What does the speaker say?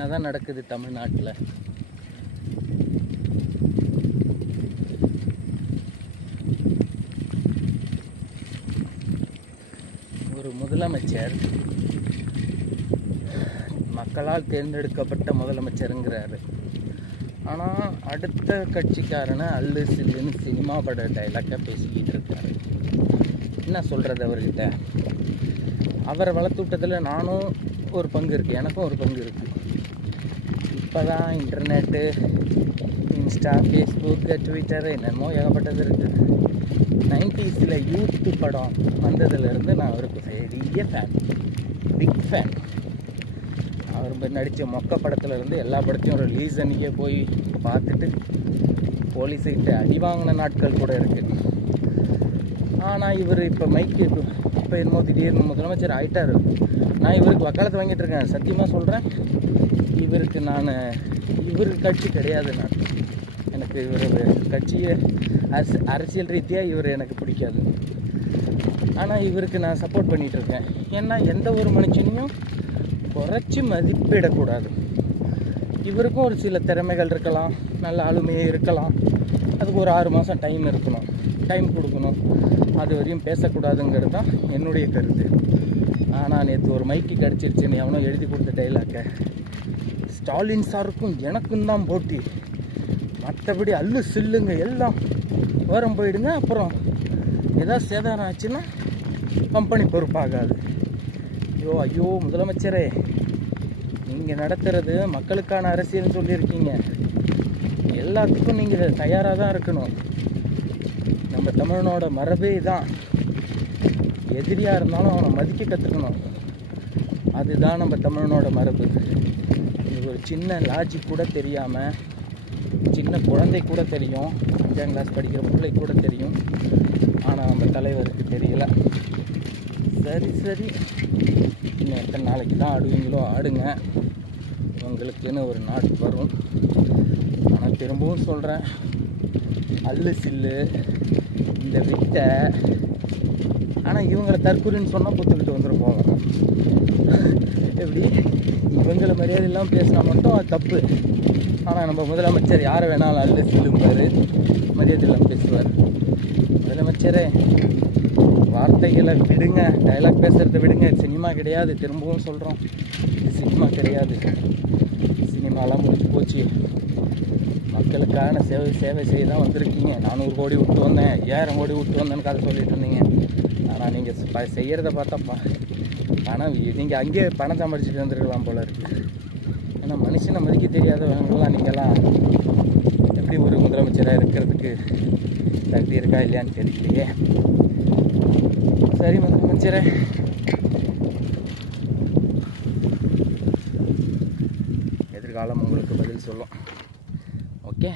என்னதான் நடக்குது தமிழ்நாட்டில்? ஒரு முதலமைச்சர் மக்களால் தேர்ந்தெடுக்கப்பட்ட முதலமைச்சருங்கிறாரு. ஆனால் அடுத்த கட்சிக்காரனை அல்லு சில்லுன்னு சினிமா பட டைலாக்காக பேசிக்கிட்டு இருக்காரு. என்ன சொல்கிறது அவர்கிட்ட? அவரை வளர்த்து விட்டதில் நானும் ஒரு பங்கு இருக்குது, எனக்கும் ஒரு பங்கு இருக்குது. இப்போ தான் இன்டர்நெட்டு, இன்ஸ்டா, ஃபேஸ்புக்கு, ட்விட்டர் என்னென்னமோ ஏகப்பட்டது இருக்குது. 90s யூத்து படம் வந்ததுலேருந்து நான் அவருக்கு பெரிய ஃபேன், பிக் ஃபேன். அவர் நடித்த மொக்க படத்துலேருந்து எல்லா படத்தையும் ரிலீஸ் அன்றைக்கே போய் பார்த்துட்டு போலீஸுக்கிட்ட அடி வாங்கின நாட்கள் கூட இருக்குது. ஆனால் இவர் இப்போ மைக்கு இப்போ என்னமோ திடீர்னு முதலமைச்சர் ஆகிட்டார். நான் இவருக்கு வக்காலத்து வாங்கிட்டு இருக்கேன். சத்தியமாக சொல்கிறேன், இவருக்கு கட்சி கிடையாது. எனக்கு இவர் கட்சியை அரசியல் ரீதியாக இவர் எனக்கு பிடிக்காது. ஆனால் இவருக்கு நான் சப்போர்ட் பண்ணிகிட்ருக்கேன். ஏன்னா எந்த ஒரு மனுஷனையும் குறைச்சி மதிப்பிடக்கூடாது. இவருக்கும் ஒரு சில திறமைகள் இருக்கலாம், நல்ல ஆளுமையே இருக்கலாம். அதுக்கு ஒரு 6 மாதம் டைம் கொடுக்கணும். அது வரையும் பேசக்கூடாதுங்கிறது தான் என்னுடைய கருத்து. ஆனால் நேற்று ஒரு மைக்கு கிடச்சிருச்சுன்னு எவனோ எழுதி கொடுத்த டைலாக்கை ஸ்டாலின் சாருக்கும் எனக்கும் தான் போட்டி, மற்றபடி அல்லு சில்லுங்க எல்லாம் ஓரம் போயிடுங்க, அப்புறம் ஏதாவது சேதாரம் ஆச்சுன்னா கம்பெனி பொறுப்பாகாது. ஐயோ முதலமைச்சரே, நீங்கள் நடத்துறது மக்களுக்கான அரசியல்னு சொல்லியிருக்கீங்க. எல்லாத்துக்கும் நீங்கள் தயாராக தான் இருக்கணும். நம்ம தமிழனோட மரபே தான். எதிரியாக இருந்தாலும் அவனை மதிக்க கற்றுக்கணும். அதுதான் நம்ம தமிழனோட மரபு. இது ஒரு சின்ன லாஜிக் கூட தெரியாமல், சின்ன குழந்தை கூட தெரியும், 5ஆம் கிளாஸ் படிக்கிற பிள்ளை கூட தெரியும். ஆனால் நம்ம தலைவருக்கு தெரியல. சரி, இன்னும் எத்தனை நாளைக்கு தான் ஆடுவீங்களோ ஆடுங்க, உங்களுக்குன்னு ஒரு நாடு வரும். ஆனால் திரும்பவும் சொல்கிறேன், அல்லு சில்லு இந்த வித்தை. ஆனால் இவங்களை தற்கொலைன்னு சொன்னால் புத்துக்கிட்டு வந்துருப்போம். எப்படி இவங்களை மரியாதை இல்லாமல் பேசினா மட்டும் அது தப்பு. ஆனால் நம்ம முதலமைச்சர் யாரை வேணாலும் அல்லு சில்லும்பார், மரியாதை இல்லாமல் பேசுவார். முதலமைச்சரே, வார்த்தைகளை விடுங்க, டைலாக் பேசுகிறத விடுங்க. சினிமா கிடையாது. திரும்பவும் சொல்கிறோம், இது சினிமா கிடையாது. சினிமாலாம் முடிஞ்சு போச்சு. மக்களுக்கான சேவை செய்ய தான் வந்திருக்கீங்க. 400 கோடி விட்டு வந்தேன், 1000 கோடி விட்டு வந்தேன்னு கதை சொல்லிட்டு இருந்தீங்க. ஆனால் நீங்கள் செய்கிறத பார்த்தா பணம், நீங்கள் அங்கேயே பணம் சம்பாதிச்சுட்டு வந்துருக்கலாம் போல இருக்குது. ஏன்னா மனுஷனை மதிக்க தெரியாதவங்களாம் நீங்களாம் எப்படி ஒரு முதலமைச்சராக இருக்கிறதுக்கு தகுதி இருக்கா இல்லையான்னு தெரியலையே. சரி முதலமைச்சரே, எதிர்காலம் உங்களுக்கு பதில் சொல்லும். ஓகே.